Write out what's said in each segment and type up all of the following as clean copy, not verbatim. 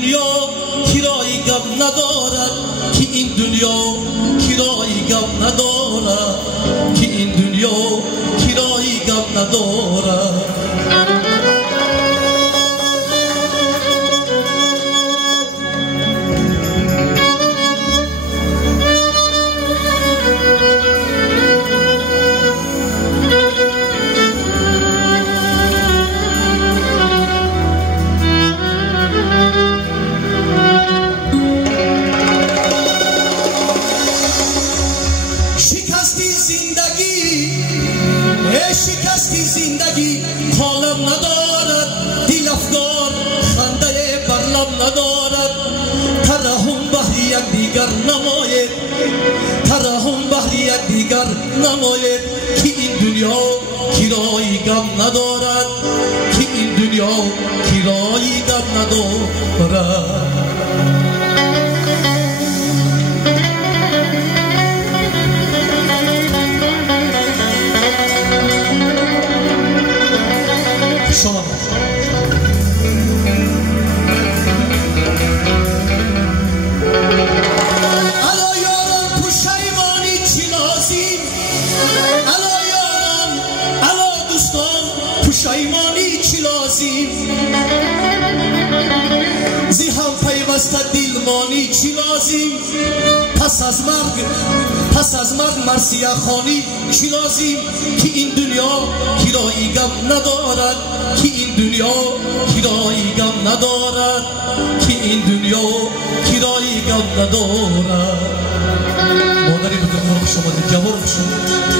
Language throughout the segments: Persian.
دنیا کرایی گم ندارد که این دنیا کرایی گم ندارد که این دنیا کرایی گم ندارد شکستی زندگی حالم ندارد دل افگار خنده بر لب ندارد ترحم بهر یک دیگر نماید ترحم بهر یک دیگر نماید که این دنیا کرایی گم ندارد که این دنیا کرایی گم ندارد شما الا یاران پشیمانی چی لازم الا یاران الا دوستان پشیمانی چی لازم زی هم پیوسته دلمانی چی لازم پس از مرگ مرثیه خوانی چی لازم که این دنیا کرایی گم ندارد که این دنیا کرایی گم ندارد که این دنیا کرایی گم ندارد مادری بزرگ شما جواب شما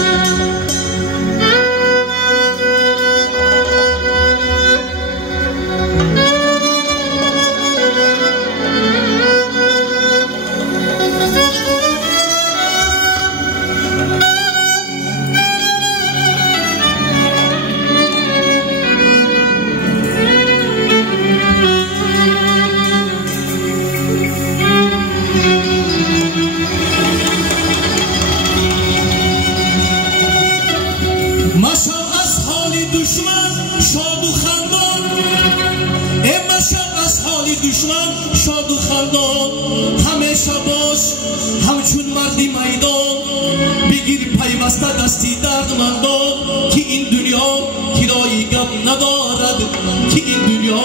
دشمن شاد و خندان همیشه باش همچون مردی میدان بگیر پیوسته دستی دردمندان که این دنیا کرایی گم ندارد که این دنیا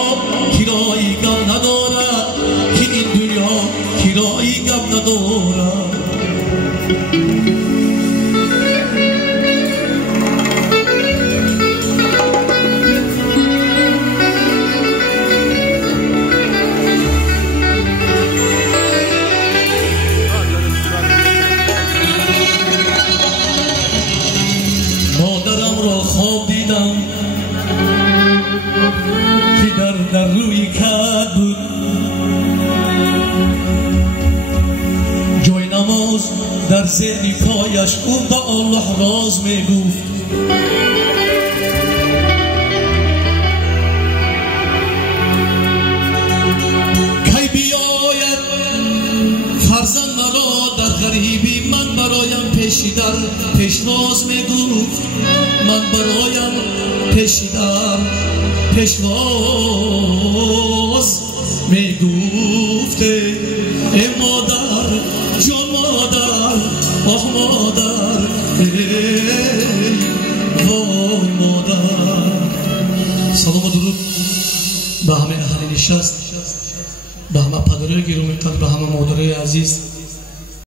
کرایی گم ندارد که این دنیا کرایی گم ندارد خواب دیدم که در روی کد بود جای نماز در زیر پایش او به الله راز می گفت کی بیاید فرزند مرا در غریبی من برایم پیشی در پیشواز می گفت من برایم پیشیدم پیشواز می گفته ای مادر جان مادر آه مادر ای وای مادر سلام و درود به همه اهل نشست به همه پدرای گرامی به همه مادرای عزیز